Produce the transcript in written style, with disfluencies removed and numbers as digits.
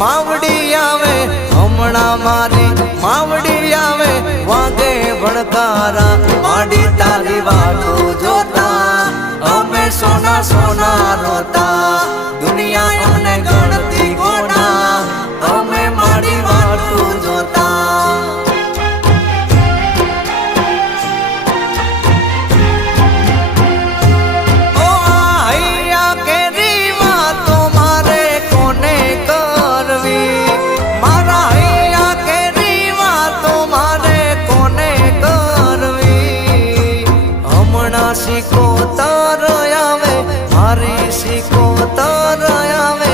मावड़ी आवे हमणा मारी मावड़ी आवे वागे भड़कारा माड़ी तारी वाटू जोता अमे सोना सोना रोता दुनिया अमने गणती गोना अमे माड़ी वाटू जोता सिको तर आवे मारी सिको तर आवे